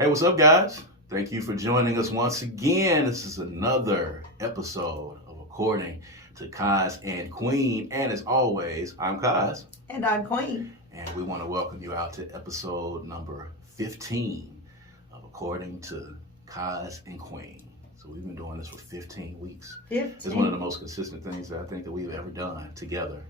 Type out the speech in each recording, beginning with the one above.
Hey, what's up, guys? Thank you for joining us once again. This is another episode of According to Kaz and Queen. And as always, I'm Kaz. And I'm Queen. And we want to welcome you out to episode number 15 of According to Kaz and Queen. So we've been doing this for 15 weeks. 15. It's one of the most consistent things that I think that we've ever done together.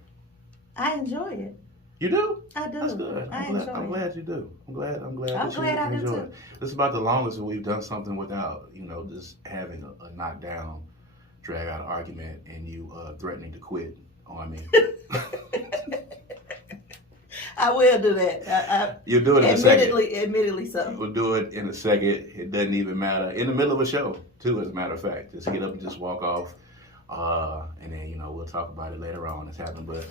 I enjoy it. You do? I do. That's good. I'm glad you do. I'm glad I do enjoy too. it. This is about the longest that we've done something without, just having a knockdown, drag out argument and you threatening to quit on me. I will do that. You'll do it in a second. Admittedly so. We'll do it in a second. It doesn't even matter. In the middle of a show, too, as a matter of fact. Just get up and just walk off. And then, we'll talk about it later on. It's happened. But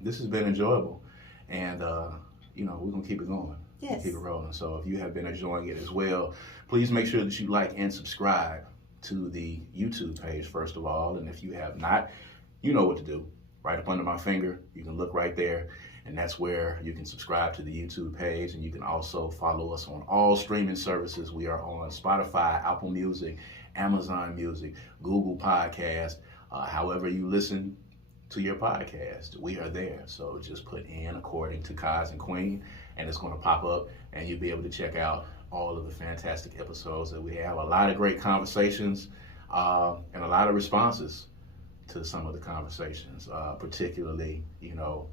this has been enjoyable. And, we're going to keep it going. Yes. Keep it rolling. So if you have been enjoying it as well, please make sure that you like and subscribe to the YouTube page, first of all. And if you have not, you know what to do. Right up under my finger, you can look right there. And that's where you can subscribe to the YouTube page. And you can also follow us on all streaming services. We are on Spotify, Apple Music, Amazon Music, Google Podcast. However you listen to your podcast, we are there. So just put in According to Kaz and Queen, and it's going to pop up, and you'll be able to check out all of the fantastic episodes that we have. A lot of great conversations and a lot of responses to some of the conversations, particularly,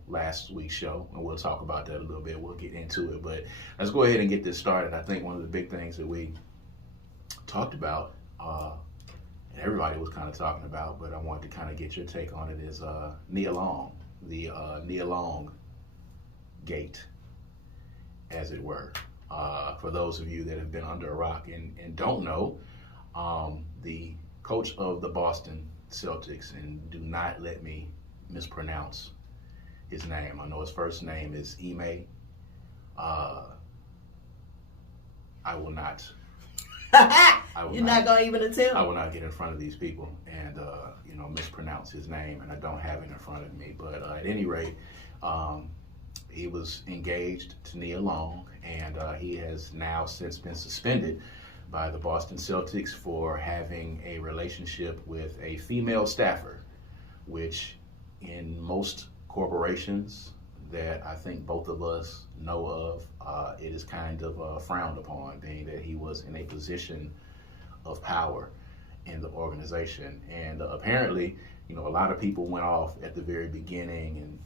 last week's show, and we'll talk about that a little bit. We'll get into it, but let's go ahead and get this started. I think one of the big things that we talked about, and everybody was kind of talking about, but I wanted to kind of get your take on it, is Nia Long, the Nia Long gate, as it were. For those of you that have been under a rock and don't know, the coach of the Boston Celtics, and do not let me mispronounce his name. I know his first name is Ime. I will not. You're not going to even attempt? I will not get in front of these people and, mispronounce his name, and I don't have it in front of me. But at any rate, he was engaged to Nia Long, and he has now since been suspended by the Boston Celtics for having a relationship with a female staffer, which in most corporations that I think both of us know of, it is kind of frowned upon, being that he was in a position of power in the organization. And apparently, a lot of people went off at the very beginning, and,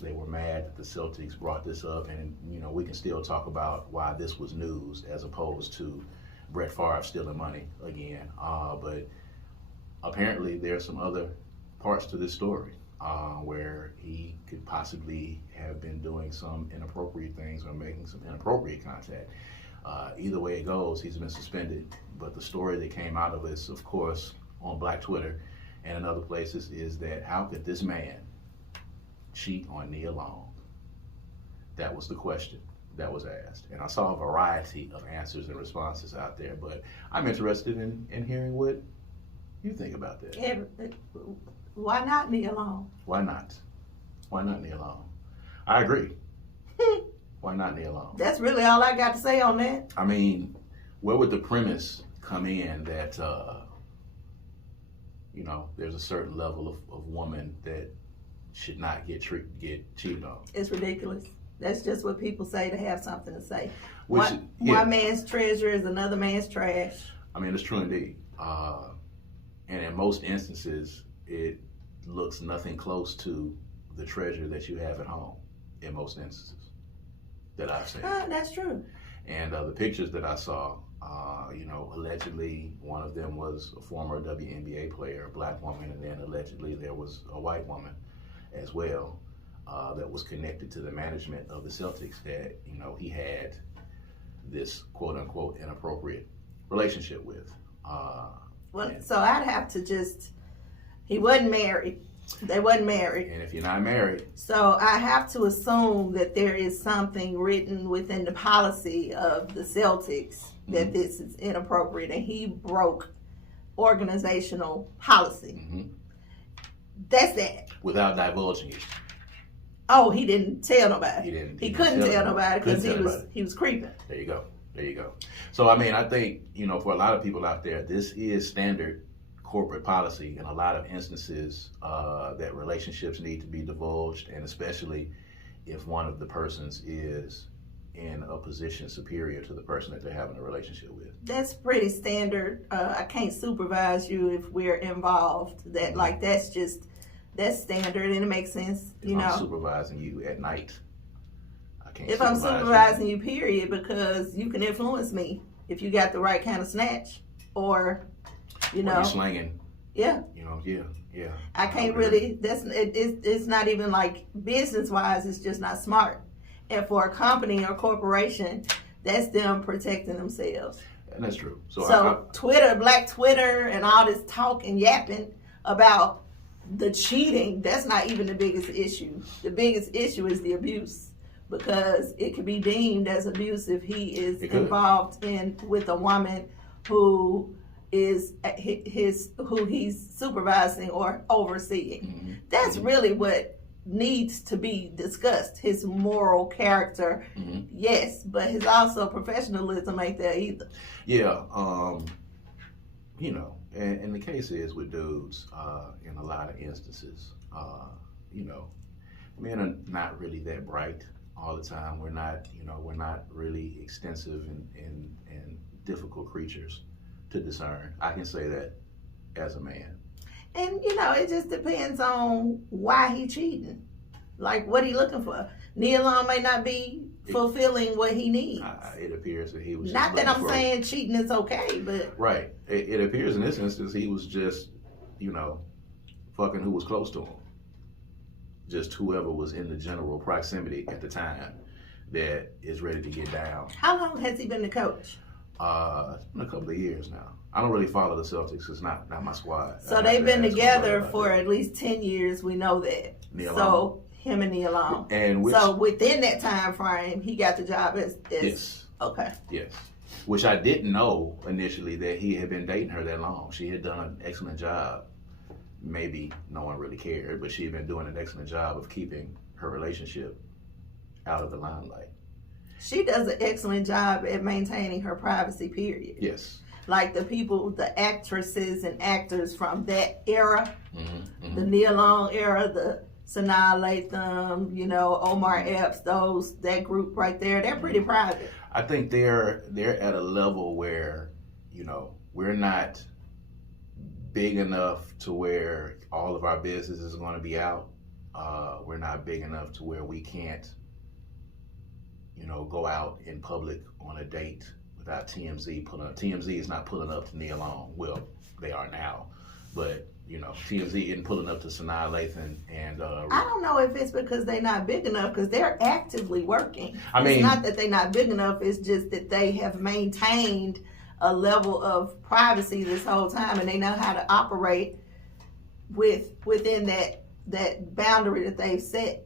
they were mad that the Celtics brought this up, and, we can still talk about why this was news as opposed to Brett Favre stealing money again. But apparently there's some other parts to this story where he could possibly have been doing some inappropriate things or making some inappropriate contact. Either way it goes, he's been suspended. But the story that came out of this, of course, on Black Twitter and in other places, is that how could this man cheat on Nia Long? That was the question that was asked. And I saw a variety of answers and responses out there, but I'm interested in hearing what you think about that. Why not Nia Long? Why not? Why not Nia Long? I agree. Why not Nia Long? That's really all I got to say on that. I mean, where would the premise come in that, there's a certain level of woman that should not get cheated on? It's ridiculous. That's just what people say to have something to say. One man's treasure is another man's trash. I mean, it's true indeed. And in most instances, it looks nothing close to the treasure that you have at home, in most instances that I've seen. That's true. And the pictures that I saw, allegedly one of them was a former WNBA player, a black woman, and then allegedly there was a white woman as well. That was connected to the management of the Celtics that, he had this quote-unquote inappropriate relationship with. So I'd have to he wasn't married. They wasn't married. And if you're not married. So I have to assume that there is something written within the policy of the Celtics that this is inappropriate, and he broke organizational policy. Mm-hmm. That's that. Without divulging it. Oh, he didn't tell nobody. He didn't. He couldn't tell nobody because he was creeping. There you go. There you go. So, I mean, I think, for a lot of people out there, this is standard corporate policy in a lot of instances that relationships need to be divulged, and especially if one of the persons is in a position superior to the person that they're having a relationship with. That's pretty standard. I can't supervise you if we're involved. That's standard, and it makes sense. If I'm supervising you at night, I can't. If I'm supervising you, period, because you can influence me if you got the right kind of snatch, or you're slinging. Yeah. Yeah. I can't really. It's not even like business wise. It's just not smart. And for a company or corporation, that's them protecting themselves. And that's true. So Twitter, Black Twitter, and all this talk and yapping about the cheating, that's not even the biggest issue. The biggest issue is the abuse, because it could be deemed as abuse if he is involved with a woman who is who he's supervising or overseeing. Mm-hmm. That's really what needs to be discussed. His moral character, yes, but his also professionalism ain't there either. Yeah, and the case is with dudes, in a lot of instances, men are not really that bright all the time. We're not really extensive and difficult creatures to discern. I can say that as a man. And it just depends on why he cheating, like what he looking for. Nia Long may not be fulfilling what he needs. It appears that he was. Not that I'm saying cheating is okay, but right. It appears in this instance he was just, fucking who was close to him. Just whoever was in the general proximity at the time that is ready to get down. How long has he been the coach? It's been a couple of years now. I don't really follow the Celtics. It's not my squad. So they've been together for at least 10 years. We know that. So him and Nia Long. So within that time frame, he got the job as yes. Okay. Yes. Which I didn't know initially that he had been dating her that long. She had done an excellent job. Maybe no one really cared, but she had been doing an excellent job of keeping her relationship out of the limelight. She does an excellent job at maintaining her privacy, period. Yes. Like the actresses and actors from that era, the Nia Long era, the Sanaa Lathan, Omar Epps, that group right there, they're pretty private. I think they're at a level where, we're not big enough to where all of our business is going to be out. We're not big enough to where we can't, go out in public on a date without TMZ pulling up. TMZ is not pulling up to Nia Long. Well, they are now. But, TMZ isn't pulling up to Sanaa Lathan and... I don't know if it's because they're not big enough, because they're actively working. It's not that they're not big enough. It's just that they have maintained a level of privacy this whole time, and they know how to operate within that boundary that they've set.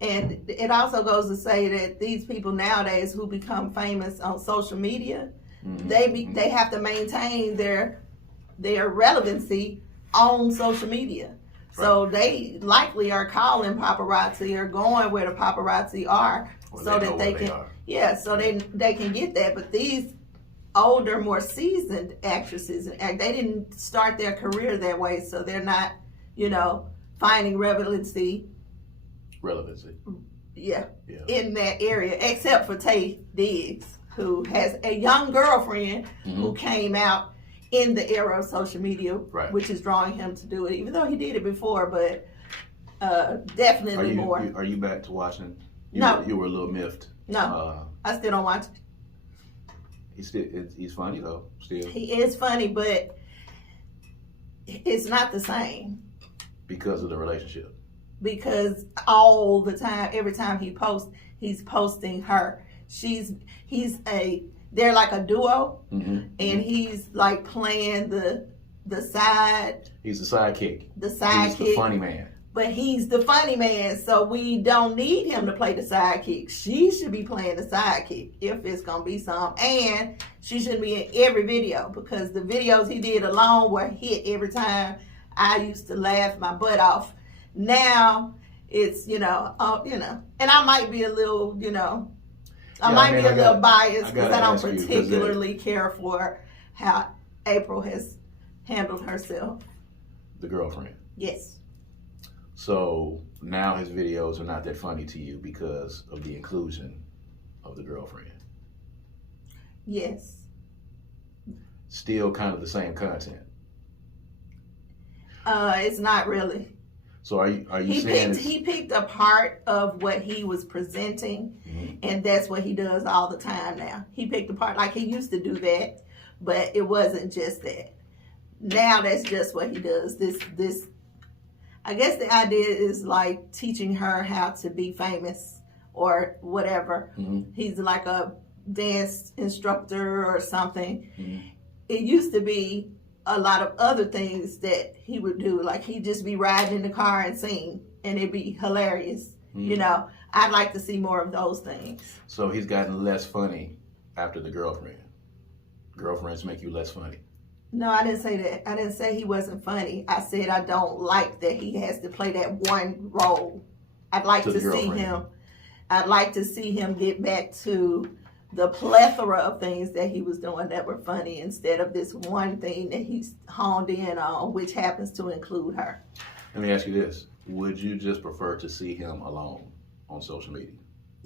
And it also goes to say that these people nowadays who become famous on social media, they have to maintain their relevancy on social media. Right. So they likely are calling paparazzi or going where the paparazzi are, so that they can so they can get that. But these older, more seasoned actresses, they didn't start their career that way, so they're not, finding relevancy. Yeah, in that area, except for Taye Diggs, who has a young girlfriend who came out in the era of social media, which is drawing him to do it, even though he did it before, but definitely more. Are you back to watching? No. You were a little miffed. No, I still don't watch it. He's funny, though, still. He is funny, but it's not the same. Because of the relationship. Because all the time, every time he posts, he's posting her. They're like a duo, and he's like playing the side. He's the sidekick. He's the funny man. But he's the funny man, so we don't need him to play the sidekick. She should be playing the sidekick if it's gonna be some, and she shouldn't be in every video, because the videos he did alone were hit every time. I used to laugh my butt off. Now it's and I might be a little I Yeah, might I mean, be a I little gotta- biased I because gotta I don't ask you, 'cause particularly care for how April has handled herself. the girlfriend. Yes. So now his videos are not that funny to you because of the inclusion of the girlfriend. Yes. Still kind of the same content. It's not really. So are you saying He picked a part of what he was presenting, and that's what he does all the time now. He picked a part, like he used to do that, but it wasn't just that. Now that's just what he does. This I guess the idea is like teaching her how to be famous or whatever. He's like a dance instructor or something. It used to be a lot of other things that he would do. Like he'd just be riding in the car and sing, and it'd be hilarious. You know, I'd like to see more of those things. So he's gotten less funny after the girlfriend. Girlfriends make you less funny. No, I didn't say that. I didn't say he wasn't funny. I said I don't like that he has to play that one role. I'd like to see him. I'd like to see him get back to the plethora of things that he was doing that were funny instead of this one thing that he's honed in on, which happens to include her. Let me ask you this. Would you just prefer to see him alone on social media?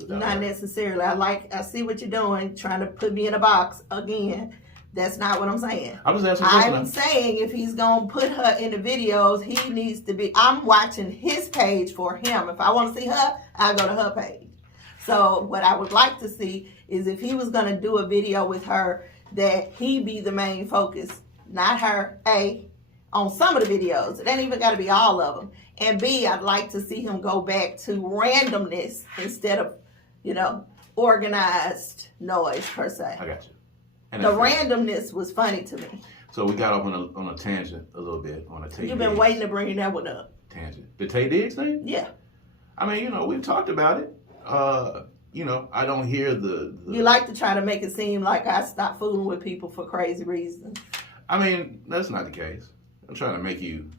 Not necessarily. I see what you're doing, trying to put me in a box again. That's not what I'm saying. I'm just asking. I'm saying if he's going to put her in the videos, he needs to be, I'm watching his page for him. If I want to see her, I go to her page. So what I would like to see is if he was going to do a video with her, that he be the main focus, not her, A, on some of the videos. It ain't even got to be all of them. And B, I'd like to see him go back to randomness instead of, organized noise per se. I got you. And the randomness was funny to me. So we got off on a tangent a little bit on a Tay. You've been waiting to bring that one up. Tangent. The Tay Diggs thing? Yeah. I mean, we've talked about it. I don't hear the... You like to try to make it seem like I stopped fooling with people for crazy reasons. I mean, that's not the case. I'm trying to make you,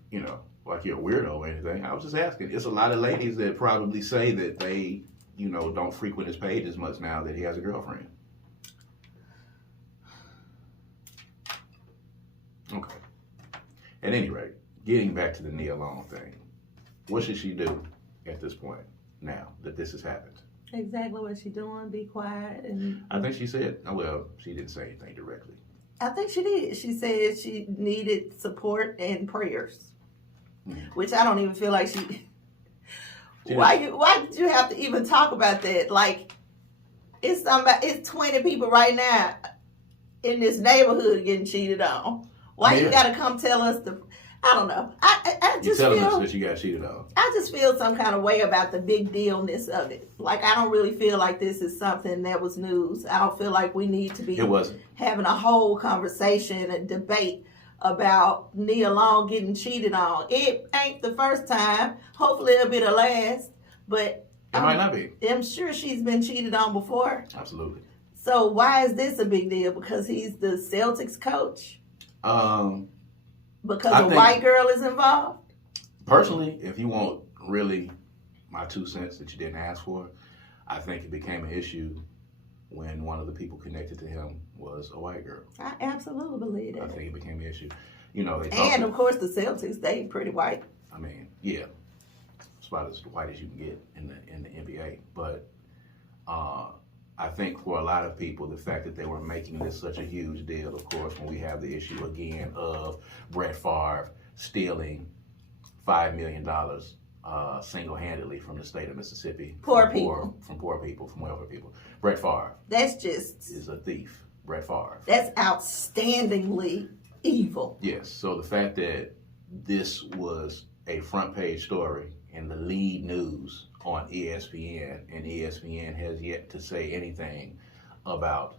like you're a weirdo or anything. I was just asking. It's a lot of ladies that probably say that they, don't frequent his page as much now that he has a girlfriend. Okay. At any rate, getting back to the Nia Long thing, what should she do at this point now that this has happened? Exactly what she's doing. Be quiet. And I think she said, she didn't say anything directly. I think she did. She said she needed support and prayers, which I don't even feel like she why did you have to even talk about that? Like, it's 20 people right now in this neighborhood getting cheated on. Why you got to come tell us I don't know. I just telling feel us that you got cheated on. I just feel some kind of way about the big dealness of it. Like, I don't really feel like this is something that was news. I don't feel like we need to be having a whole conversation and debate about Nia Long getting cheated on. It ain't the first time. Hopefully it'll be the last. But it might not be. I'm sure she's been cheated on before. Absolutely. So why is this a big deal? Because he's the Celtics coach? Because a white girl is involved? Personally, if you want really my 2 cents that you didn't ask for, I think it became an issue when one of the people connected to him was a white girl. I absolutely believe that. I think it became an issue. And of course the Celtics, they pretty white. I mean, yeah. It's about as white as you can get in the NBA. But I think for a lot of people, the fact that they were making this such a huge deal, of course, when we have the issue again of Brett Favre stealing $5 million single-handedly from the state of Mississippi. From poor people, from welfare people. Brett Favre. That's just... is a thief. Brett Favre. That's outstandingly evil. Yes. So the fact that this was a front page story in the lead news on ESPN, and ESPN has yet to say anything about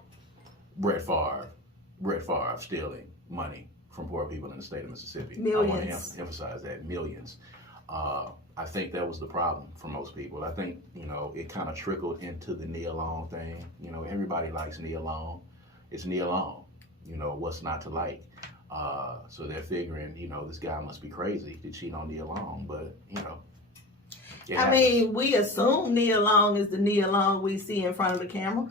Brett Favre stealing money from poor people in the state of Mississippi. Millions. I want to emphasize that, millions. I think that was the problem for most people. I think, it kind of trickled into the Nia Long thing. Everybody likes Nia Long. It's Nia Long. What's not to like? So they're figuring, this guy must be crazy to cheat on Nia Long, but, I mean, we assume Nia Long is the Nia Long we see in front of the camera.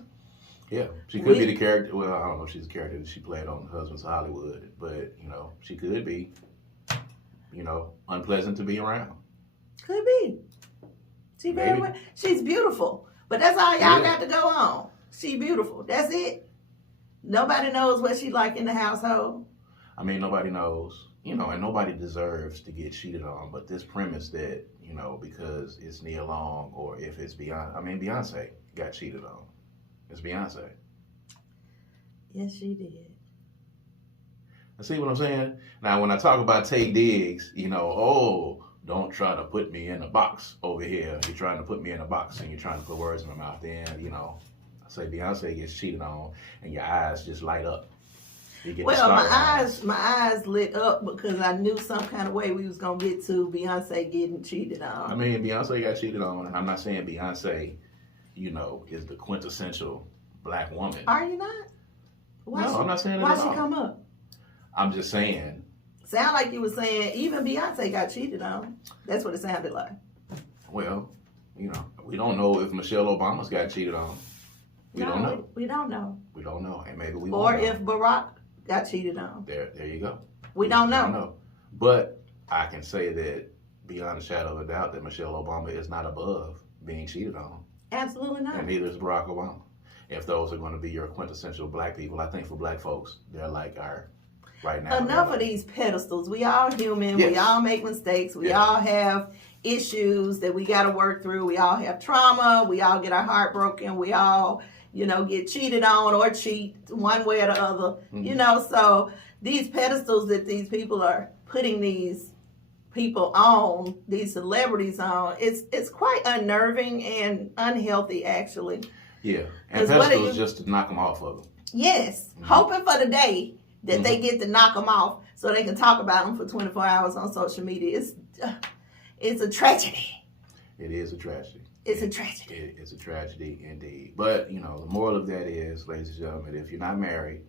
Yeah, she could be the character. Well, I don't know if she's the character that she played on Husbands of Hollywood, but she could be, unpleasant to be around. Could be. She's beautiful, but that's all y'all got to go on. She beautiful. That's it. Nobody knows what she like in the household. I mean, nobody knows, and nobody deserves to get cheated on. But this premise that, because it's Nia Long or if it's Beyonce, Beyonce got cheated on. It's Beyonce. Yes, she did. See what I'm saying? Now, when I talk about Tay Diggs, don't try to put me in a box over here. You're trying to put me in a box and you're trying to put words in my mouth. Then, I say Beyonce gets cheated on and your eyes just light up. Well, my eyes lit up because I knew some kind of way we was going to get to Beyonce getting cheated on. I mean, Beyonce got cheated on, and I'm not saying Beyonce, is the quintessential black woman. Are you not? I'm not saying that why at all. She come up? I'm just saying. Sound like you were saying even Beyonce got cheated on. That's what it sounded like. Well, we don't know if Michelle Obama's got cheated on. We don't know. We don't know. We don't know, and maybe we won't know. Or if Barack got cheated on. There you go. We don't know. But I can say that beyond a shadow of a doubt that Michelle Obama is not above being cheated on. Absolutely not. And neither is Barack Obama. If those are going to be your quintessential black people, I think for black folks, they're like our right now. Enough of these pedestals. We all human. Yes. We all make mistakes. We all have issues that we got to work through. We all have trauma. We all get our heart broken. We all, get cheated on or cheat one way or the other. Mm-hmm. So these pedestals that these people are putting these people on, these celebrities on, it's quite unnerving and unhealthy, actually. Yeah, and pedestals just to knock them off of them. Yes, mm-hmm. Hoping for the day that mm-hmm. they get to knock them off so they can talk about them for 24 hours on social media. It's a tragedy. It is a tragedy. It's a tragedy. It's a tragedy indeed. But, the moral of that is, ladies and gentlemen, if you're not married,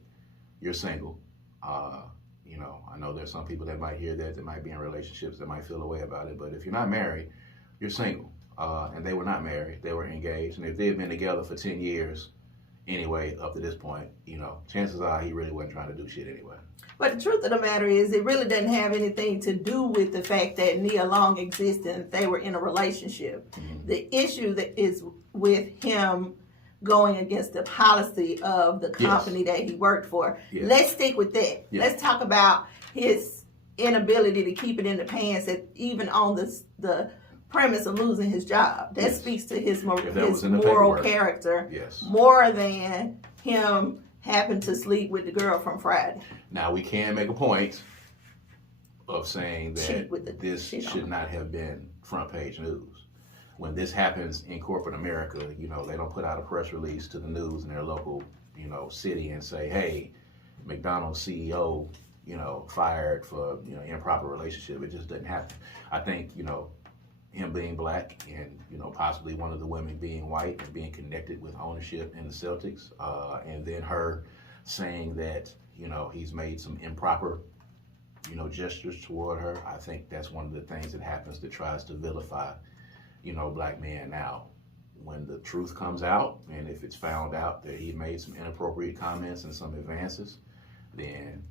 you're single. I know there's some people that might hear that might be in relationships that might feel a way about it. But if you're not married, you're single. And they were not married. They were engaged. And if they've been together for 10 years anyway, up to this point, chances are he really wasn't trying to do shit anyway. But the truth of the matter is, it really doesn't have anything to do with the fact that Nia Long existed and they were in a relationship. Mm-hmm. The issue that is with him going against the policy of the company that he worked for. Yes. Let's stick with that. Yes. Let's talk about his inability to keep it in the pants, even on the premise of losing his job. That speaks to his moral character more than him happened to sleep with the girl from Friday. Now, we can make a point of saying that this should not have been front page news. When this happens in corporate America, they don't put out a press release to the news in their local, city and say, hey, McDonald's CEO, fired for, improper relationship. It just doesn't happen. I think, him being black and, possibly one of the women being white and being connected with ownership in the Celtics, and then her saying that, he's made some improper, gestures toward her. I think that's one of the things that happens that tries to vilify, black men now. When the truth comes out, and if it's found out that he made some inappropriate comments and some advances, then,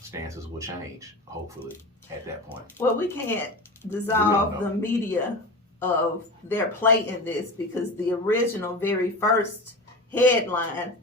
stances will change, hopefully, at that point. Well, we can't dissolve the media of their play in this because the original very first headline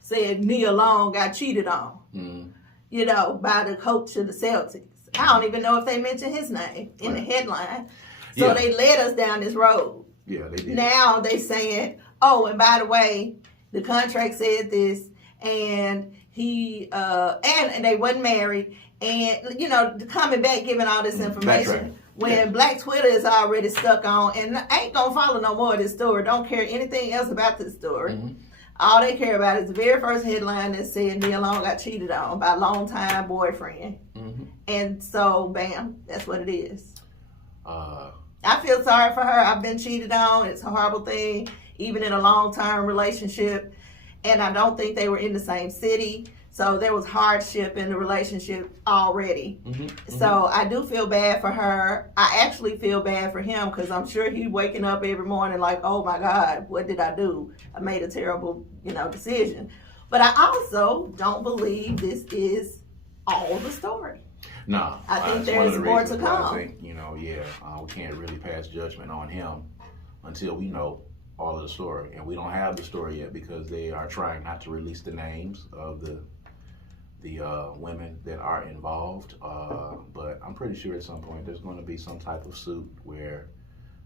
said Nia Long got cheated on, by the coach of the Celtics. I don't even know if they mentioned his name in the headline. So they led us down this road. Yeah, they did. Now they saying, oh, and by the way, the contract said this, and he and they wasn't married, and coming back giving all this information when Black Twitter is already stuck on and ain't gonna follow no more of this story. Don't care anything else about this story. Mm-hmm. All they care about is the very first headline that said Nia Long got cheated on by a longtime boyfriend, and so bam, that's what it is. I feel sorry for her. I've been cheated on. It's a horrible thing, even in a long-term relationship. And I don't think they were in the same city. So there was hardship in the relationship already. Mm-hmm. So I do feel bad for her. I actually feel bad for him because I'm sure he's waking up every morning like, oh my God, what did I do? I made a terrible, decision. But I also don't believe this is all the story. No, I think that's one of there's the more reasons to why come. I think, we can't really pass judgment on him until we know all of the story. And we don't have the story yet because they are trying not to release the names of the women that are involved. But I'm pretty sure at some point there's going to be some type of suit where,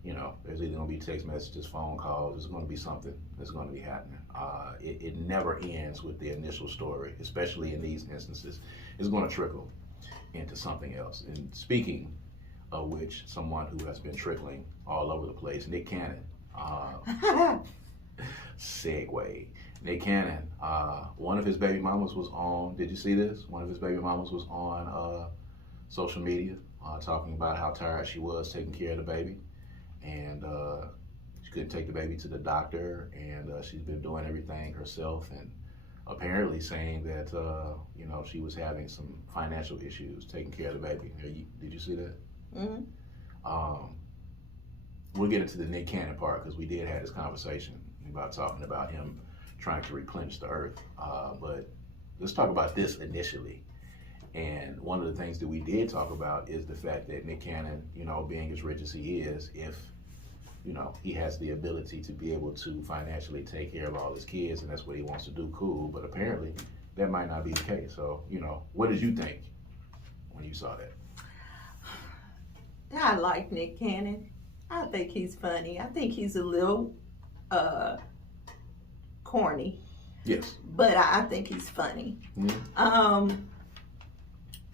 there's either going to be text messages, phone calls. There's going to be something that's going to be happening. It never ends with the initial story, especially in these instances. It's going to trickle into something else. And speaking of which, someone who has been trickling all over the place, Nick Cannon. Segue. Nick Cannon, one of his baby mamas was on, did you see this? One of his baby mamas was on social media talking about how tired she was taking care of the baby. And she couldn't take the baby to the doctor, and she's been doing everything herself, and apparently saying that, she was having some financial issues taking care of the baby. Did you see that? Mm-hmm. We'll get into the Nick Cannon part because we did have this conversation about talking about him trying to replenish the earth. But let's talk about this initially. And one of the things that we did talk about is the fact that Nick Cannon, being as rich as he is, if, he has the ability to be able to financially take care of all his kids and that's what he wants to do, cool. But apparently that might not be the case. So, what did you think when you saw that? I like Nick Cannon. I think he's funny. I think he's a little corny. Yes. But I think he's funny. Mm-hmm.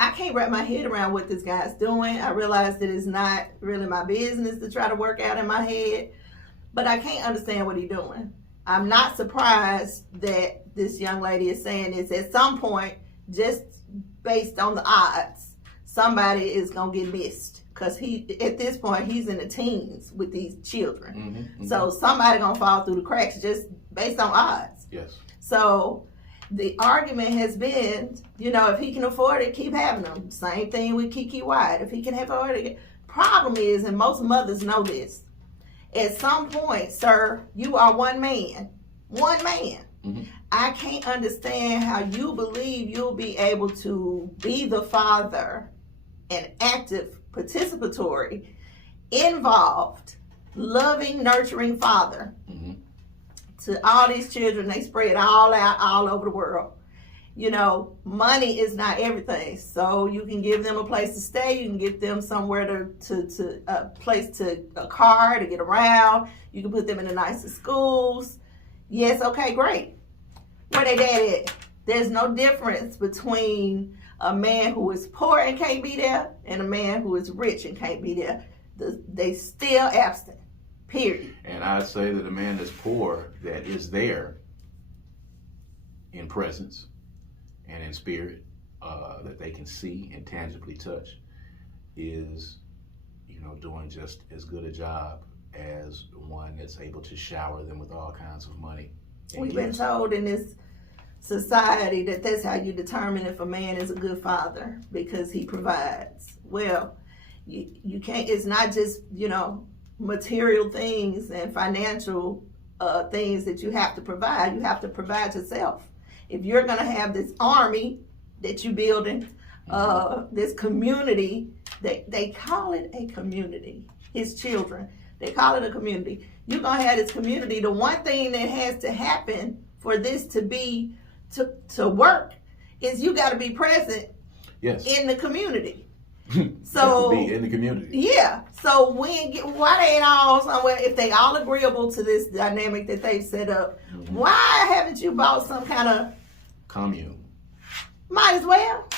I can't wrap my head around what this guy's doing. I realize that it's not really my business to try to work out in my head, but I can't understand what he's doing. I'm not surprised that this young lady is saying this. At some point, just based on the odds, somebody is going to get missed. Because at this point, he's in the teens with these children. Mm-hmm, mm-hmm. So somebody going to fall through the cracks just based on odds. Yes. So the argument has been, if he can afford it, keep having them. Same thing with Kiki White. If he can afford it. Problem is, and most mothers know this, at some point, sir, you are one man. One man. Mm-hmm. I can't understand how you believe you'll be able to be the father and active, participatory, involved, loving, nurturing father Mm-hmm. to all these children. They spread all out all over the world. Money is not everything. So you can give them a place to stay. You can get them somewhere to a place a car to get around. You can put them in the nicest schools. Yes, okay, great. Where they dad at? There's no difference between a man who is poor and can't be there and a man who is rich and can't be there. They still absent, period. And I'd say that a man that's poor that is there in presence and in spirit, that they can see and tangibly touch, is, doing just as good a job as one that's able to shower them with all kinds of money. We've been told in this society that that's how you determine if a man is a good father, because he provides. Well, you can't, it's not just, material things and financial things that you have to provide. You have to provide yourself. If you're going to have this army that you're building, this community, they call it a community, his children, they call it a community. You're going to have this community. The one thing that has to happen for this to be to work is you got to be present. Yes. In the community. So be in the community. Yeah. So why they ain't all somewhere, if they all agreeable to this dynamic that they've set up, Mm-hmm. why haven't you bought some kind of commune? Might as well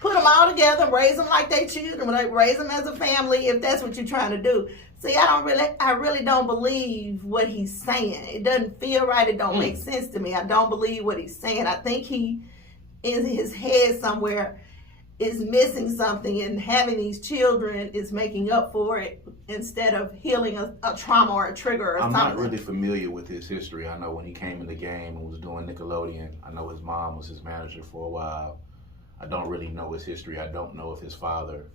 put them all together, raise them like they children, raise them as a family if that's what you're trying to do. See, I really don't believe what he's saying. It doesn't feel right. It don't make sense to me. I don't believe what he's saying. I think he, in his head somewhere, is missing something, and having these children is making up for it instead of healing a trauma or a trigger or something. I'm not really familiar with his history. I know when he came in the game and was doing Nickelodeon, I know his mom was his manager for a while. I don't really know his history. I don't know if his father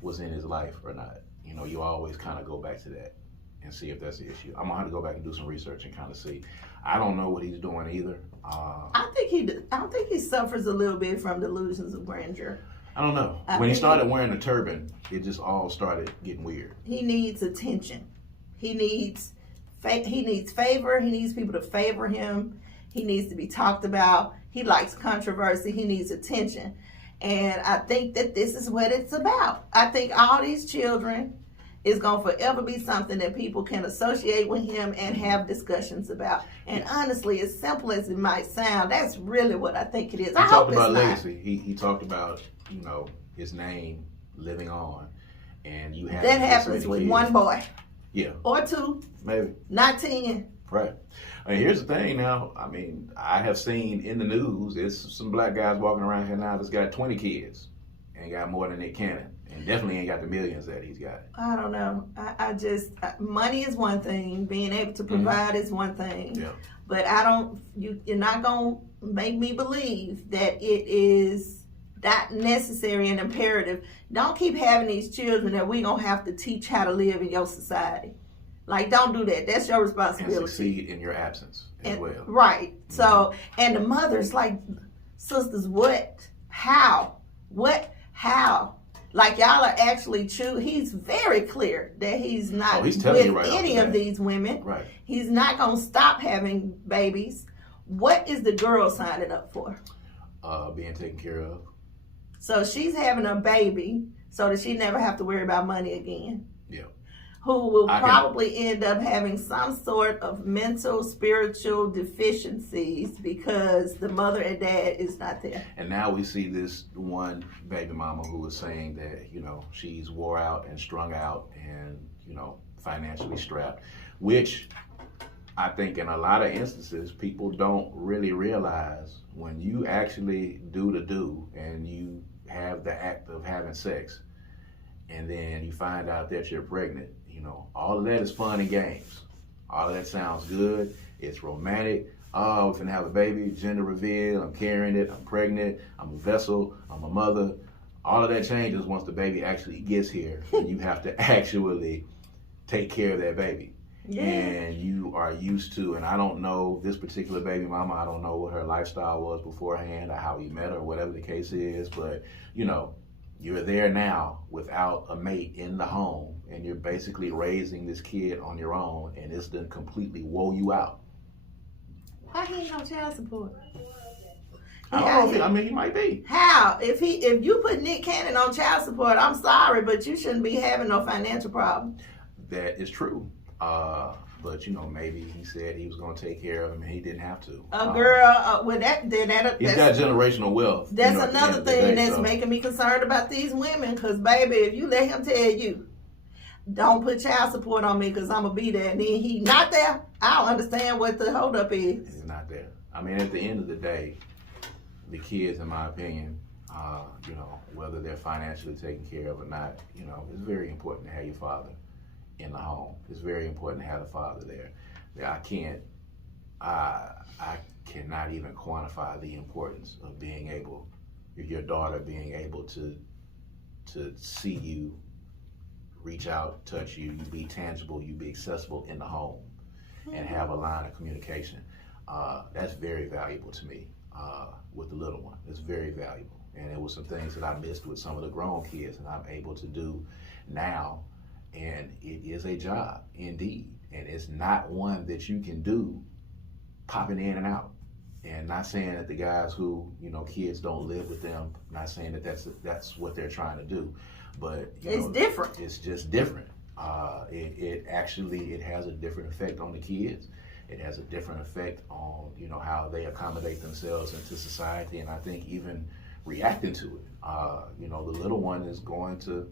was in his life or not. You know, you always kind of go back to that and see if that's the issue. I'm gonna have to go back and do some research and kind of see. I don't know what he's doing either. I think he suffers a little bit from delusions of grandeur. I don't know. When he started wearing a turban, it just all started getting weird. He needs attention. He needs favor. He needs people to favor him. He needs to be talked about. He likes controversy. He needs attention. And I think that this is what it's about. I think all these children is going to forever be something that people can associate with him and have discussions about. And honestly, as simple as it might sound, that's really what I think it is. He talked about legacy. He talked about, you know, his name living on. And you have that happens with one boy. Yeah. Or two. Maybe. Not 10. Right. And here's the thing now. I mean, I have seen in the news, there's some black guys walking around here now that's got 20 kids and got more than Nick Cannon. And definitely ain't got the millions that he's got. I don't know. I just, money is one thing. Being able to provide is one thing. Yeah. But you're not going to make me believe that it is not necessary and imperative. Don't keep having these children that we going to have to teach how to live in your society. Like, don't do that. That's your responsibility. And succeed in your absence as well. Right. So, and the mother's like, sisters, what? How? What? How? Like, y'all are actually he's very clear that he's not he's with right any of these women. Right. He's not going to stop having babies. What is the girl signing up for? Being taken care of. So she's having a baby so that she never have to worry about money again. Yeah. Who will probably end up having some sort of mental, spiritual deficiencies because the mother and dad is not there. And now we see this one baby mama who is saying that, you know, she's wore out and strung out and, you know, financially strapped, which I think in a lot of instances, people don't really realize when you actually do and you have the act of having sex and then you find out that you're pregnant. You know, all of that is fun and games. All of that sounds good. It's romantic. Oh, we're gonna have a baby, gender reveal, I'm carrying it, I'm pregnant, I'm a vessel, I'm a mother. All of that changes once the baby actually gets here and you have to actually take care of that baby. Yeah. And you are used to, and I don't know this particular baby mama, I don't know what her lifestyle was beforehand or how he met her, whatever the case is, but you know, you're there now without a mate in the home and you're basically raising this kid on your own and it's done completely woe you out. Why he ain't no child support? I don't know. I mean, he might be. How? If you put Nick Cannon on child support, I'm sorry, but you shouldn't be having no financial problem. That is true. But you know, maybe he said he was going to take care of him and he didn't have to. A girl, he's got generational wealth. That's another thing that's making me concerned about these women. Because baby, if you let him tell you, don't put child support on me because I'm gonna be there, and then he not there, I don't understand what the holdup is. He's not there. I mean, at the end of the day, the kids, in my opinion, you know, whether they're financially taken care of or not, you know, it's very important to have your father in the home. It's very important to have the father there. I cannot even quantify the importance of being able, your daughter being able to see you, reach out, touch you, you be tangible, you be accessible in the home, and have a line of communication. That's very valuable to me with the little one. It's very valuable. And it was some things that I missed with some of the grown kids and I'm able to do now. And it is a job, indeed. And it's not one that you can do popping in and out. And not saying that the guys who, you know, kids don't live with them, not saying that that's what they're trying to do. But it's different. It's just different. It has a different effect on the kids. It has a different effect on, you know, how they accommodate themselves into society. And I think even reacting to it, you know, the little one is going to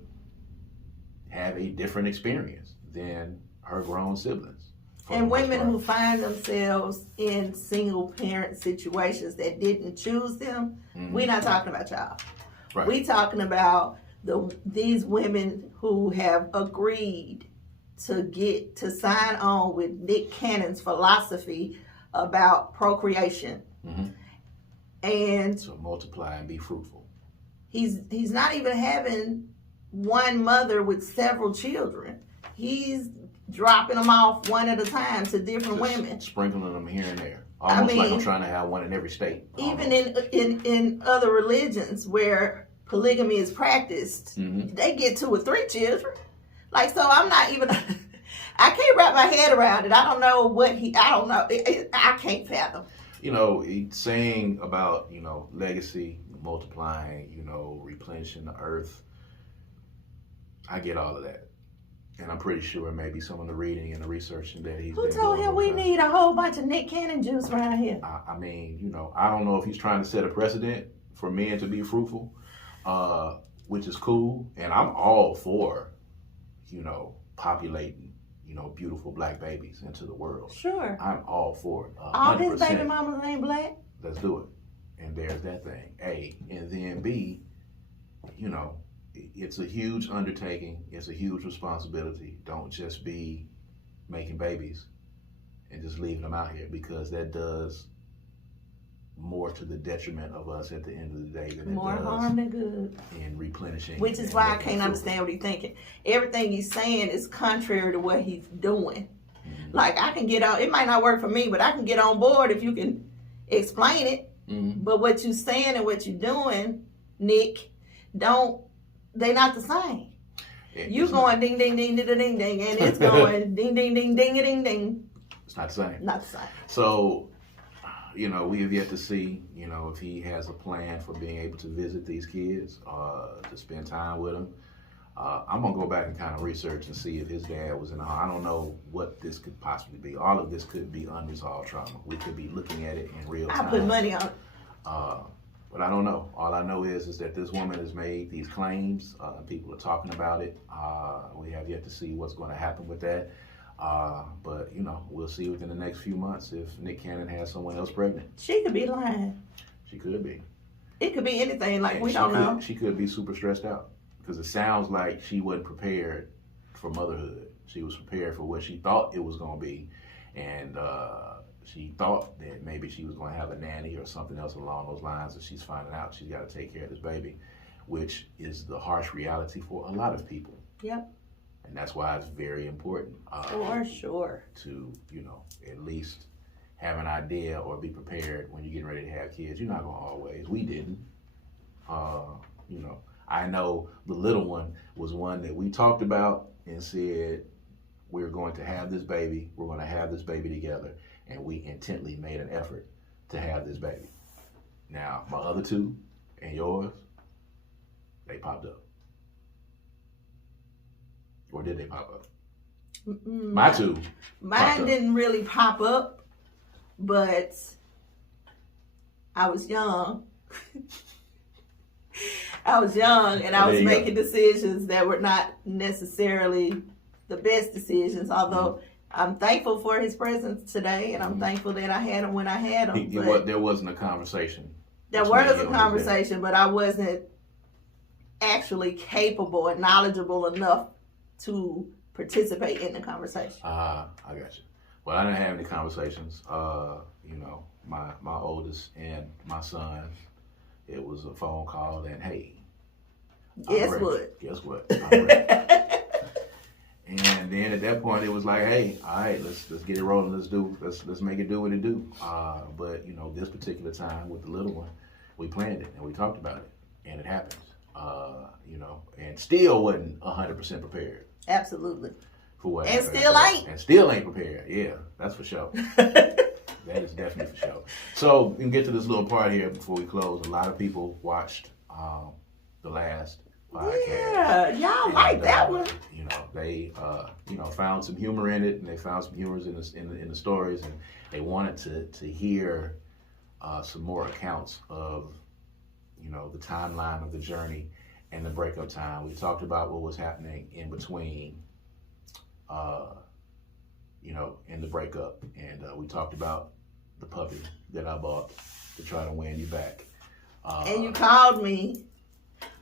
have a different experience than her grown siblings. And women who find themselves in single parent situations that didn't choose them, we're not talking about y'all. Right. We talking about these women who have agreed to sign on with Nick Cannon's philosophy about procreation. Mm-hmm. And so multiply and be fruitful. He's not even having one mother with several children. He's dropping them off one at a time to different women, sprinkling them here and there. Almost like I'm trying to have one in every state. Even in other religions where polygamy is practiced, mm-hmm. they get 2 or 3 children. Like, so I'm not even, I can't wrap my head around it. I don't know I don't know. I can't fathom. He's saying about, legacy, multiplying, replenishing the earth. I get all of that. And I'm pretty sure maybe some of the reading and the researching that he's Who told him we need a whole bunch of Nick Cannon juice around here? I mean, I don't know if he's trying to set a precedent for men to be fruitful, which is cool. And I'm all for, populating, beautiful black babies into the world. Sure. I'm all for it. 100%. All his baby mamas ain't black. Let's do it. And there's that thing. A. And then B, it's a huge undertaking. It's a huge responsibility. Don't just be making babies and just leaving them out here, because that does more to the detriment of us at the end of the day than it more does harm than good. In replenishing. Which is why I can't understand what he's thinking. Everything he's saying is contrary to what he's doing. Mm-hmm. Like, I can get on, it might not work for me, but I can get on board if you can explain it. Mm-hmm. But what you're saying and what you're doing, Nick, they're not the same. You going ding, ding, ding, ding, ding, ding, and it's going ding, ding, ding, ding, ding, ding. It's not the same. Not the same. So, we have yet to see, if he has a plan for being able to visit these kids, to spend time with them. I'm going to go back and kind of research and see if his dad was in the home. I don't know what this could possibly be. All of this could be unresolved trauma. We could be looking at it in real time. I put money on it. But I don't know. All I know is that this woman has made these claims. People are talking about it. We have yet to see what's going to happen with that. But, we'll see within the next few months if Nick Cannon has someone else pregnant. She could be lying. She could be. It could be anything. Like, we don't know. She could be super stressed out, because it sounds like she wasn't prepared for motherhood. She was prepared for what she thought it was going to be. And she thought that maybe she was going to have a nanny or something else along those lines, and she's finding out she's got to take care of this baby, which is the harsh reality for a lot of people. Yep. And that's why it's very important. For sure. To, at least have an idea or be prepared when you're getting ready to have kids. You're not going to always. We didn't. I know the little one was one that we talked about and said, we're going to have this baby. We're going to have this baby together. And we intently made an effort to have this baby. Now, my other 2 and yours, they popped up. Or did they pop up? My 2. Mine didn't really pop up, but I was young. I was young, and I was making decisions that were not necessarily the best decisions, although I'm thankful for his presence today, and I'm thankful that I had him when I had him. There wasn't a conversation. There was a conversation, but I wasn't actually capable and knowledgeable enough to participate in the conversation. I got you. Well, I didn't have any conversations. My oldest and my son, it was a phone call and, hey. Guess what? I'm ready. And then at that point, it was like, hey, all right, let's get it rolling. Let's make it do what it do. But this particular time with the little one, we planned it and we talked about it, and it happened. And still wasn't 100% prepared. Absolutely. For what and happened. Still ain't. And still ain't prepared. Yeah, that's for sure. That is definitely for sure. So we can get to this little part here before we close. A lot of people watched the last podcast. Yeah, y'all like that one. They found some humor in it, and they found some humor in the stories, and they wanted to hear some more accounts of the timeline of the journey and the breakup time. We talked about what was happening in between, in the breakup, and we talked about the puppy that I bought to try to win you back. And you called me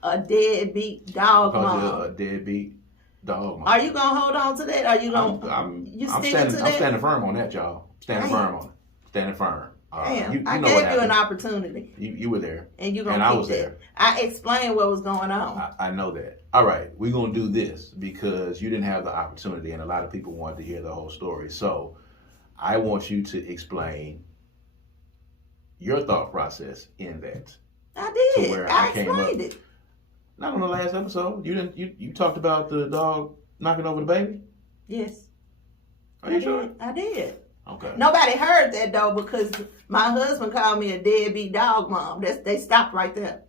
a deadbeat dog Called you mom. a deadbeat dog mom. Are you gonna hold on to that? Are you gonna? I'm sticking to that? I'm standing firm on that, y'all. Standing firm on it. Standing firm. Damn, I know gave what you an happened. opportunity. You were there. And you gonna and keep I was that. there. I explained what was going on. I know that. All right, we're going to do this because you didn't have the opportunity and a lot of people wanted to hear the whole story. So I want you to explain your thought process in that. I did. To where I came up. explained it. Not on the last episode. You talked about the dog knocking over the baby? Yes. Are you sure? I did. Okay. Nobody heard that though because my husband called me a deadbeat dog mom. They stopped right there.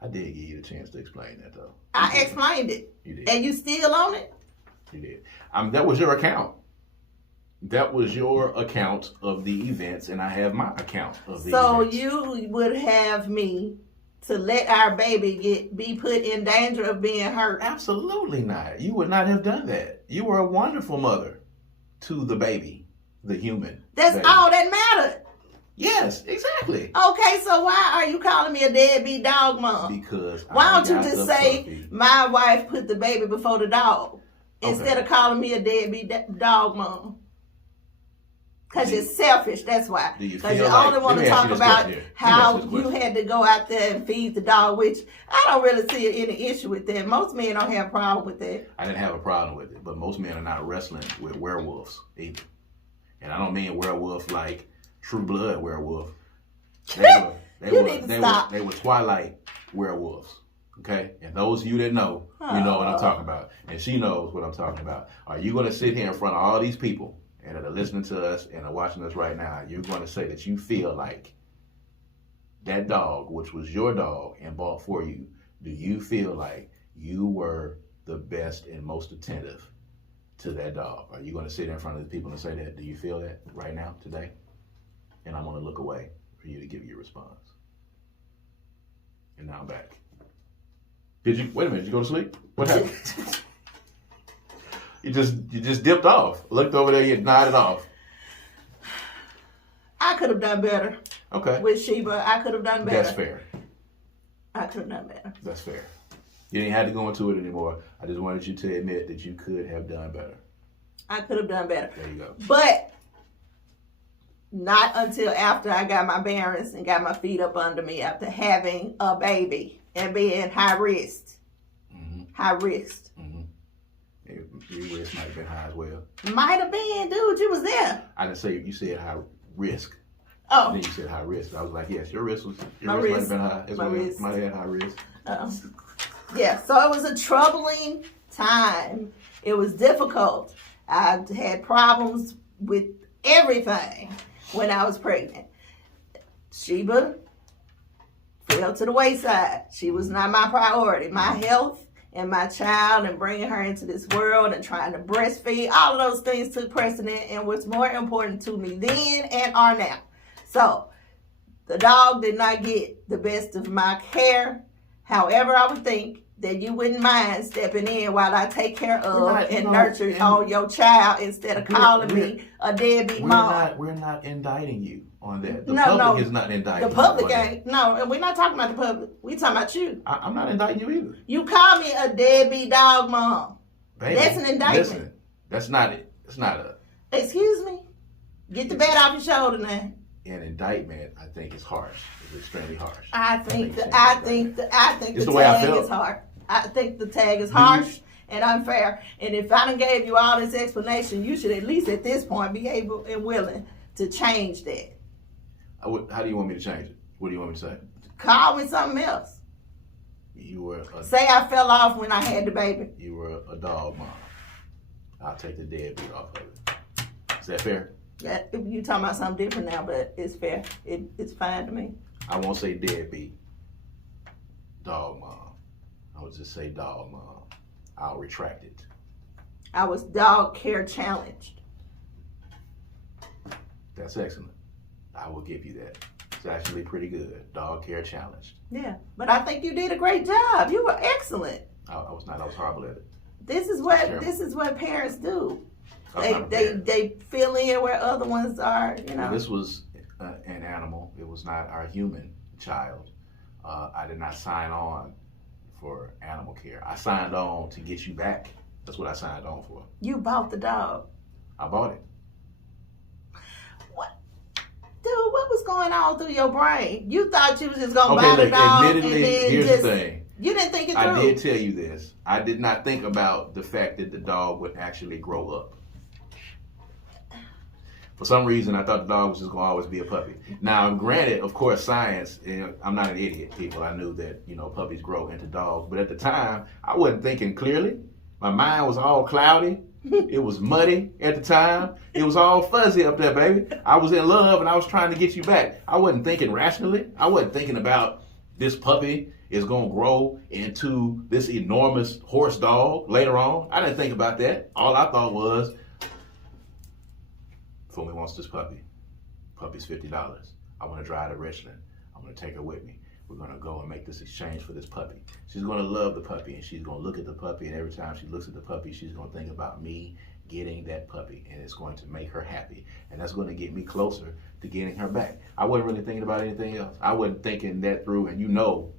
I did give you the chance to explain that though. I explained it. You did. And you still on it? You did. That was your account. That was your account of the events, and I have my account of the events. So you would have me to let our baby be put in danger of being hurt? Absolutely not. You would not have done that. You were a wonderful mother to the baby, the human. That's baby. all that mattered. Yes, exactly. Okay, so why are you calling me a deadbeat dog mom? Because why don't you got just the say puppy. my wife put the baby before the dog instead of calling me a deadbeat dog mom? Because you're selfish, that's why. Because you only want to talk about how you had to go out there and feed the dog, which I don't really see any issue with that. Most men don't have a problem with that. I didn't have a problem with it, but most men are not wrestling with werewolves either. And I don't mean werewolf like True Blood werewolf. They were Twilight werewolves. Okay? And those of you that know, you know what I'm talking about. And she knows what I'm talking about. Are you going to sit here in front of all these people and that are listening to us and are watching us right now, you're going to say that you feel like that dog, which was your dog and bought for you, do you feel like you were the best and most attentive to that dog? Are you going to sit in front of the people and say that? Do you feel that right now, today? And I'm going to look away for you to give your response. And now I'm back. Wait a minute, did you go to sleep? What happened? You just dipped off. Looked over there, you nodded off. I could have done better. Okay. With Sheba, I could have done better. That's fair. I could have done better. That's fair. You didn't have to go into it anymore. I just wanted you to admit that you could have done better. I could have done better. There you go. But not until after I got my bearings and got my feet up under me after having a baby and being high risk. Mm-hmm. High risk. Mm-hmm. Your risk might have been high as well. Might have been, dude. You was there. I didn't say you said high risk. Oh. And then you said high risk. I was like, yes, your risk might have been high as well. Wrist. Might have had high risk. Yeah, so it was a troubling time. It was difficult. I had problems with everything when I was pregnant. Sheba fell to the wayside. She was not my priority. My health and my child and bringing her into this world and trying to breastfeed, all of those things took precedent and was more important to me then and are now. So the dog did not get the best of my care. However, I would think that you wouldn't mind stepping in while I take care of and nurture on your child instead of calling me a deadbeat mom. We're not indicting you on that. The No, public is not indicting the you public on ain't. No, and we're not talking about the public. We're talking about you. I'm not indicting you either. You call me a deadbeat dog mom. Baby, that's an indictment. Listen, that's not it. It's not a... Excuse me? Get the bat off your shoulder now. An indictment, I think, is harsh. It's extremely harsh. I think the tag is harsh. I think the tag is harsh and unfair. And if I done gave you all this explanation, you should at least at this point be able and willing to change that. How do you want me to change it? What do you want me to say? Call me something else. Say I fell off when I had the baby. You were a dog mom. I'll take the deadbeat off of it. Is that fair? Yeah, you talking about something different now, but it's fair. It's fine to me. I won't say deadbeat. Dog mom. I would just say dog mom. I'll retract it. I was dog care challenged. That's excellent. I will give you that. It's actually pretty good. Dog care challenged. Yeah, but I think you did a great job. You were excellent. I was not. I was horrible at it. This is what parents do. They They fill in where other ones are. You know. Well, this was an animal. It was not our human child. I did not sign on for animal care. I signed on to get you back. That's what I signed on for. You bought the dog. I bought it. What? Dude, what was going on through your brain? You thought you was just going to buy the look, dog admittedly, and then here's just... the thing. You didn't think it through. I did tell you this. I did not think about the fact that the dog would actually grow up. For some reason, I thought the dog was just going to always be a puppy. Now, granted, of course, science, I'm not an idiot, people. I knew that, puppies grow into dogs. But at the time, I wasn't thinking clearly. My mind was all cloudy. It was muddy at the time. It was all fuzzy up there, baby. I was in love and I was trying to get you back. I wasn't thinking rationally. I wasn't thinking about this puppy is going to grow into this enormous horse dog later on. I didn't think about that. All I thought was, Fumi wants this puppy. Puppy's $50. I want to drive to Richland. I'm going to take her with me. We're going to go and make this exchange for this puppy. She's going to love the puppy, and she's going to look at the puppy, and every time she looks at the puppy, she's going to think about me getting that puppy, and it's going to make her happy, and that's going to get me closer to getting her back. I wasn't really thinking about anything else. I wasn't thinking that through, and you know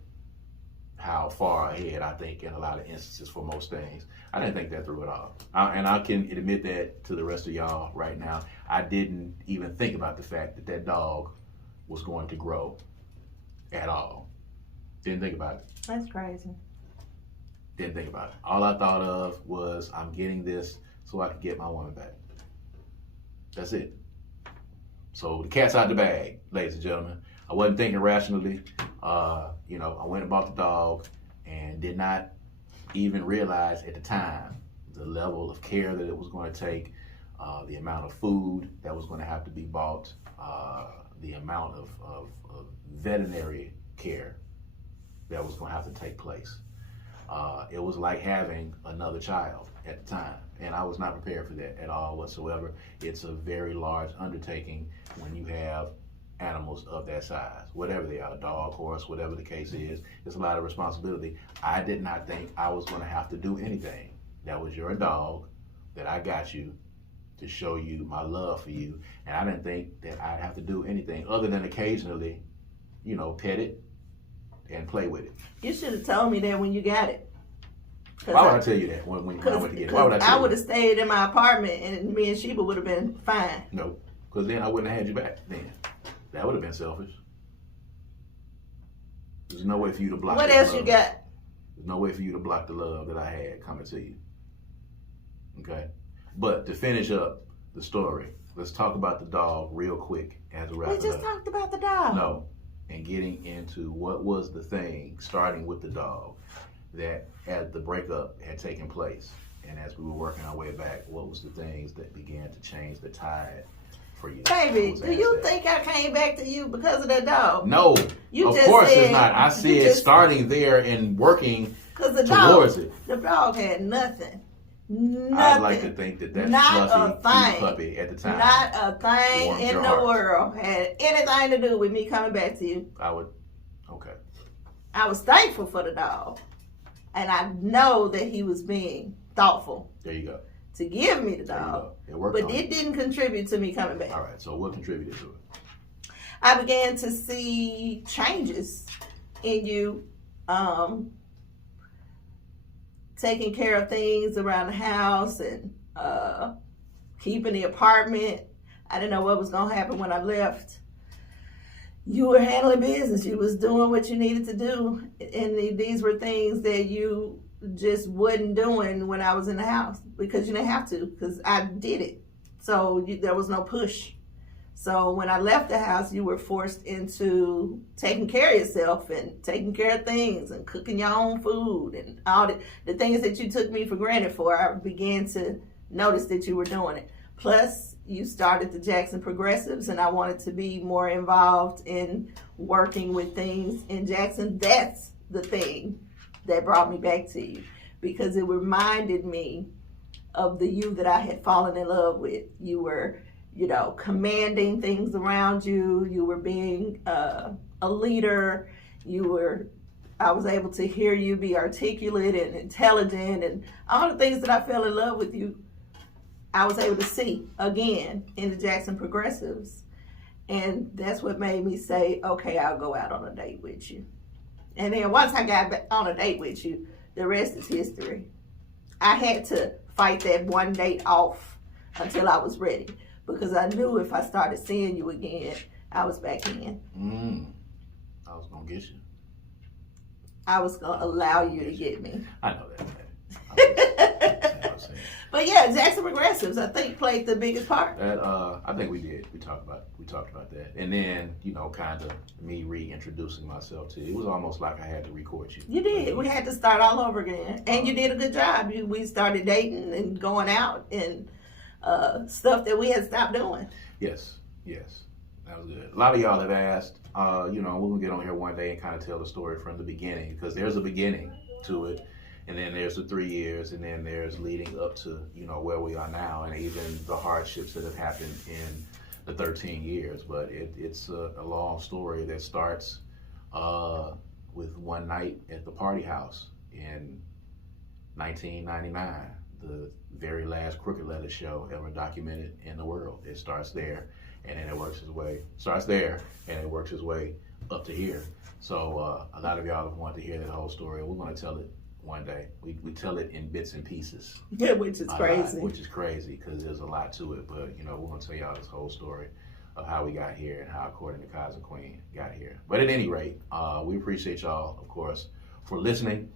how far ahead I think in a lot of instances for most things. I didn't think that through at all. And I can admit that to the rest of y'all right now. I didn't even think about the fact that that dog was going to grow at all. Didn't think about it. That's crazy. Didn't think about it. All I thought of was, I'm getting this so I can get my woman back. That's it. So the cat's out the bag, ladies and gentlemen. I wasn't thinking rationally. I went and bought the dog and did not even realize at the time the level of care that it was going to take, the amount of food that was going to have to be bought, the amount of veterinary care that was going to have to take place. It was like having another child at the time, and I was not prepared for that at all whatsoever. It's a very large undertaking when you have animals of that size, whatever they are, dog, horse, whatever the case is. It's a lot of responsibility. I did not think I was going to have to do anything. That was your dog that I got you to show you my love for you, and I didn't think that I'd have to do anything other than occasionally, pet it and play with it. You should have told me that when you got it. Why would I tell you that when I went to get it? Why would I tell you? I would have stayed in my apartment and me and Sheba would have been fine. No, because then I wouldn't have had you back then. That would have been selfish. There's no way for you to block. What else you got? There's no way for you to block the love that I had coming to you. Okay? But to finish up the story, let's talk about the dog real quick as a wrap. We just talked about the dog. No. And getting into what was the thing, starting with the dog, that as the breakup had taken place, and as we were working our way back, what was the things that began to change the tide for you? Baby, do you think I came back to you because of that dog? No, of course it's not. I said starting there and working towards it. The dog had nothing. I'd like to think that fluffy puppy at the time, not a thing in the world had anything to do with me coming back to you. Okay. I was thankful for the dog, and I know that he was being thoughtful. There you go. To give me the dog, but it didn't contribute to me coming back. All right. So what contributed to it? I began to see changes in you. Taking care of things around the house and keeping the apartment. I didn't know what was going to happen when I left. You were handling business. You was doing what you needed to do. And these were things that you just wasn't doing when I was in the house because you didn't have to, because I did it. So there was no push. So when I left the house, you were forced into taking care of yourself and taking care of things and cooking your own food and all the things that you took me for granted for. I began to notice that you were doing it. Plus, you started the Jackson Progressives, and I wanted to be more involved in working with things in Jackson. That's the thing that brought me back to you, because it reminded me of the you that I had fallen in love with. You were commanding things around you. You were being a leader. I was able to hear you be articulate and intelligent, and all the things that I fell in love with you, I was able to see again in the Jackson Progressives. And that's what made me say, okay, I'll go out on a date with you. And then once I got back on a date with you, the rest is history. I had to fight that one date off until I was ready, because I knew if I started seeing you again, I was back in. I was gonna get you. I was gonna allow you to get me. I know that. I'm saying. But yeah, Jackson Progressives, I think, played the biggest part. That I think we did. We talked about that, and then kind of me reintroducing myself to you. It was almost like I had to record you. You did. We had to start all over again, and you did a good job. We started dating and going out and stuff that we had stopped doing. Yes, that was good. A lot of y'all have asked. We're gonna get on here one day and kind of tell the story from the beginning, because there's a beginning to it. And then there's the 3 years, and then there's leading up to, where we are now, and even the hardships that have happened in the 13 years. But it's a long story that starts with one night at the party house in 1999, the very last Crooked Letter show ever documented in the world. It starts there, and then it works its way up to here. So a lot of y'all have wanted to hear that whole story. We're going to tell it one day. We tell it in bits and pieces. Yeah, which is crazy. Which is crazy, because there's a lot to it. But, we're going to tell y'all this whole story of how we got here and how According to Kaz Queen got here. But at any rate, we appreciate y'all, of course, for listening,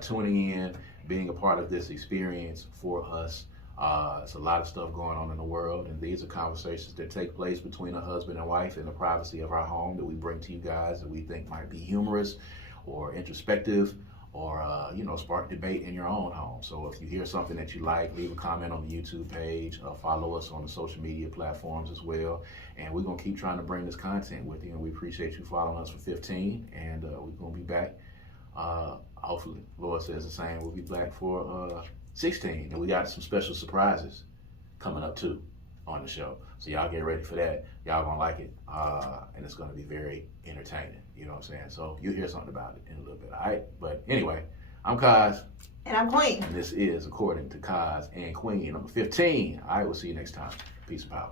tuning in, being a part of this experience for us. It's a lot of stuff going on in the world, and these are conversations that take place between a husband and wife in the privacy of our home that we bring to you guys that we think might be humorous or introspective, or spark debate in your own home. So if you hear something that you like, leave a comment on the YouTube page, follow us on the social media platforms as well, and we're going to keep trying to bring this content with you, and we appreciate you following us for 15, and we're going to be back, hopefully, Lord says the same, we'll be back for 16, and we got some special surprises coming up too on the show. So y'all get ready for that. Y'all gonna like it, and it's gonna be very entertaining. You know what I'm saying? So you'll hear something about it in a little bit, all right? But anyway, I'm Kaz. And I'm Queen. And this is According to Kaz and Queen, number 15. All right, we'll see you next time. Peace and power.